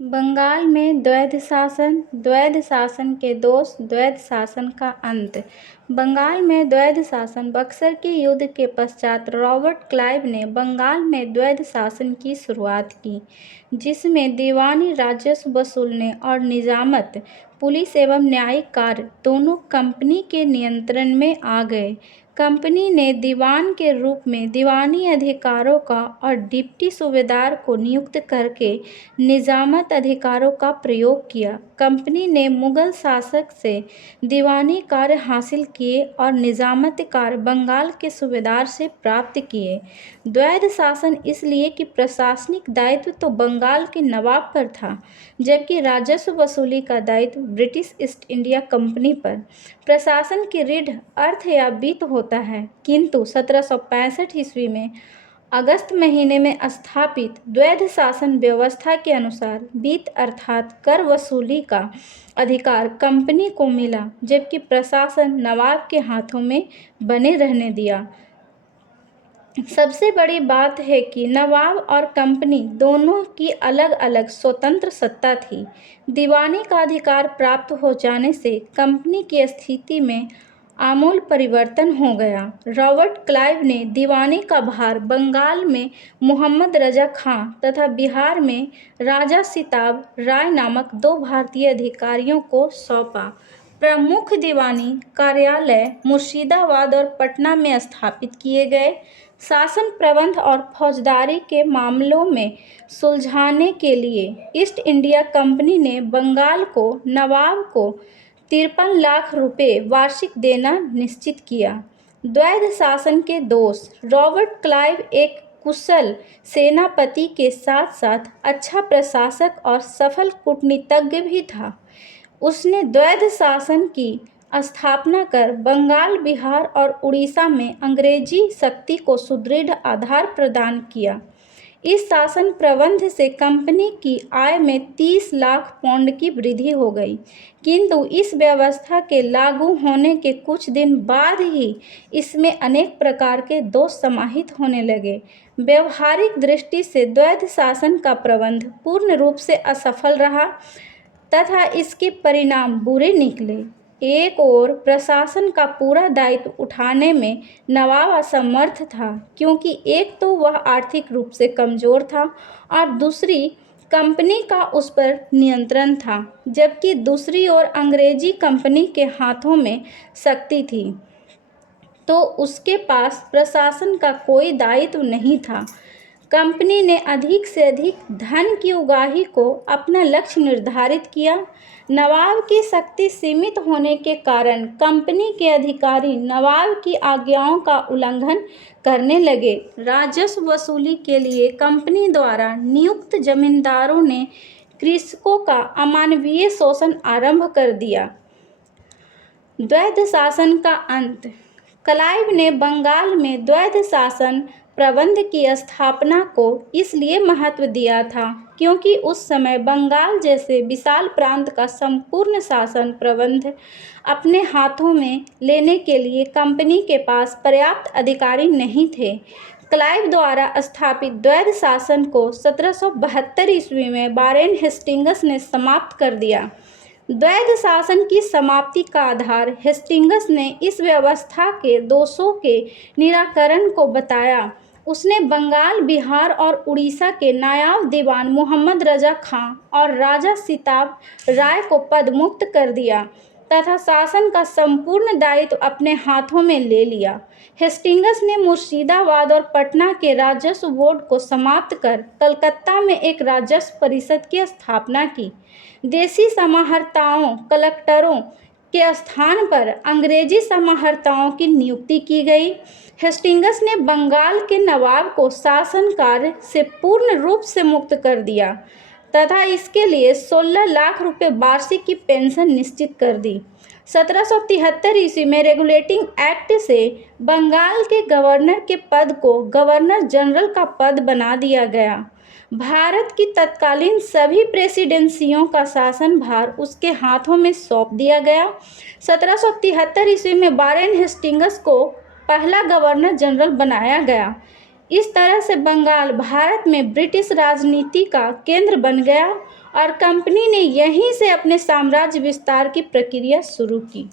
बंगाल में द्वैध शासन के दोष, द्वैध शासन का अंत। बंगाल में द्वैध शासन। बक्सर के युद्ध के पश्चात रॉबर्ट क्लाइव ने बंगाल में द्वैध शासन की शुरुआत की, जिसमें दीवानी राजस्व वसूलने और निजामत, पुलिस एवं न्यायिक कार्य दोनों कंपनी के नियंत्रण में आ गए। कंपनी ने दीवान के रूप में दीवानी अधिकारों का और डिप्टी सूबेदार को नियुक्त करके निजामत अधिकारों का प्रयोग किया। कंपनी ने मुगल शासक से दीवानी कार्य हासिल किए और निजामत कार्य बंगाल के सूबेदार से प्राप्त किए। द्वैध शासन इसलिए कि प्रशासनिक दायित्व तो बंगाल के नवाब पर था, जबकि राजस्व वसूली का दायित्व ब्रिटिश ईस्ट इंडिया कंपनी पर। प्रशासन की रीढ़ अर्थ या वित्त होता है, किंतु 1765 ईस्वी में अगस्त महीने में स्थापित द्वैध शासन व्यवस्था के अनुसार वित्त अर्थात कर वसूली का अधिकार कंपनी को मिला, जबकि प्रशासन नवाब के हाथों में बने रहने दिया। सबसे बड़ी बात है कि नवाब और कंपनी दोनों की अलग अलग स्वतंत्र सत्ता थी। दीवानी का अधिकार प्राप्त हो जाने से कंपनी की स्थिति में आमूल परिवर्तन हो गया। रॉबर्ट क्लाइव ने दीवानी का भार बंगाल में मोहम्मद रजा खां तथा बिहार में राजा सिताब राय नामक दो भारतीय अधिकारियों को सौंपा। प्रमुख दीवानी कार्यालय मुर्शिदाबाद और पटना में स्थापित किए गए। शासन प्रबंध और फौजदारी के मामलों में सुलझाने के लिए ईस्ट इंडिया कंपनी ने बंगाल को नवाब को 53 लाख रुपए वार्षिक देना निश्चित किया। द्वैध शासन के दोष। रॉबर्ट क्लाइव एक कुशल सेनापति के साथ साथ अच्छा प्रशासक और सफल कूटनीतिज्ञ भी था। उसने द्वैध शासन की स्थापना कर बंगाल, बिहार और उड़ीसा में अंग्रेजी शक्ति को सुदृढ़ आधार प्रदान किया। इस शासन प्रबंध से कंपनी की आय में 30 लाख पाउंड की वृद्धि हो गई, किंतु इस व्यवस्था के लागू होने के कुछ दिन बाद ही इसमें अनेक प्रकार के दोष समाहित होने लगे। व्यवहारिक दृष्टि से द्वैध शासन का प्रबंध पूर्ण रूप से असफल रहा तथा इसके परिणाम बुरे निकले। एक ओर प्रशासन का पूरा दायित्व उठाने में नवाब असमर्थ था, क्योंकि एक तो वह आर्थिक रूप से कमज़ोर था और दूसरी कंपनी का उस पर नियंत्रण था, जबकि दूसरी ओर अंग्रेजी कंपनी के हाथों में शक्ति थी, तो उसके पास प्रशासन का कोई दायित्व नहीं था। कंपनी ने अधिक से अधिक धन की उगाही को अपना लक्ष्य निर्धारित किया। नवाब की शक्ति सीमित होने के कारण कंपनी के अधिकारी नवाब की आज्ञाओं का उल्लंघन करने लगे। राजस्व वसूली के लिए कंपनी द्वारा नियुक्त जमींदारों ने कृषकों का अमानवीय शोषण आरंभ कर दिया। द्वैध शासन का अंत। क्लाइव ने बंगाल में द्वैध शासन प्रबंध की स्थापना को इसलिए महत्व दिया था क्योंकि उस समय बंगाल जैसे विशाल प्रांत का संपूर्ण शासन प्रबंध अपने हाथों में लेने के लिए कंपनी के पास पर्याप्त अधिकारी नहीं थे। क्लाइव द्वारा स्थापित द्वैध शासन को 1772 ईस्वी में वारेन हेस्टिंग्स ने समाप्त कर दिया। द्वैध शासन की समाप्ति का आधार हेस्टिंग्स ने इस व्यवस्था के दोषों के निराकरण को बताया। उसने बंगाल, बिहार और उड़ीसा के नायब दीवान मोहम्मद रजा खां और राजा सिताब राय को पदमुक्त कर दिया तथा शासन का संपूर्ण दायित्व अपने हाथों में ले लिया। हेस्टिंग्स ने मुर्शिदाबाद और पटना के राजस्व बोर्ड को समाप्त कर कलकत्ता में एक राजस्व परिषद की स्थापना की। देसी समाहर्ताओं, कलेक्टरों के स्थान पर अंग्रेजी समाहर्ताओं की नियुक्ति की गई। हेस्टिंग्स ने बंगाल के नवाब को शासन कार्य से पूर्ण रूप से मुक्त कर दिया तथा इसके लिए 16 लाख रुपए वार्षिक की पेंशन निश्चित कर दी। 1773 ईस्वी में रेगुलेटिंग एक्ट से बंगाल के गवर्नर के पद को गवर्नर जनरल का पद बना दिया गया। भारत की तत्कालीन सभी प्रेसिडेंसियों का शासन भार उसके हाथों में सौंप दिया गया। 1773 ईस्वी में वारेन हेस्टिंग्स को पहला गवर्नर जनरल बनाया गया। इस तरह से बंगाल भारत में ब्रिटिश राजनीति का केंद्र बन गया और कंपनी ने यहीं से अपने साम्राज्य विस्तार की प्रक्रिया शुरू की।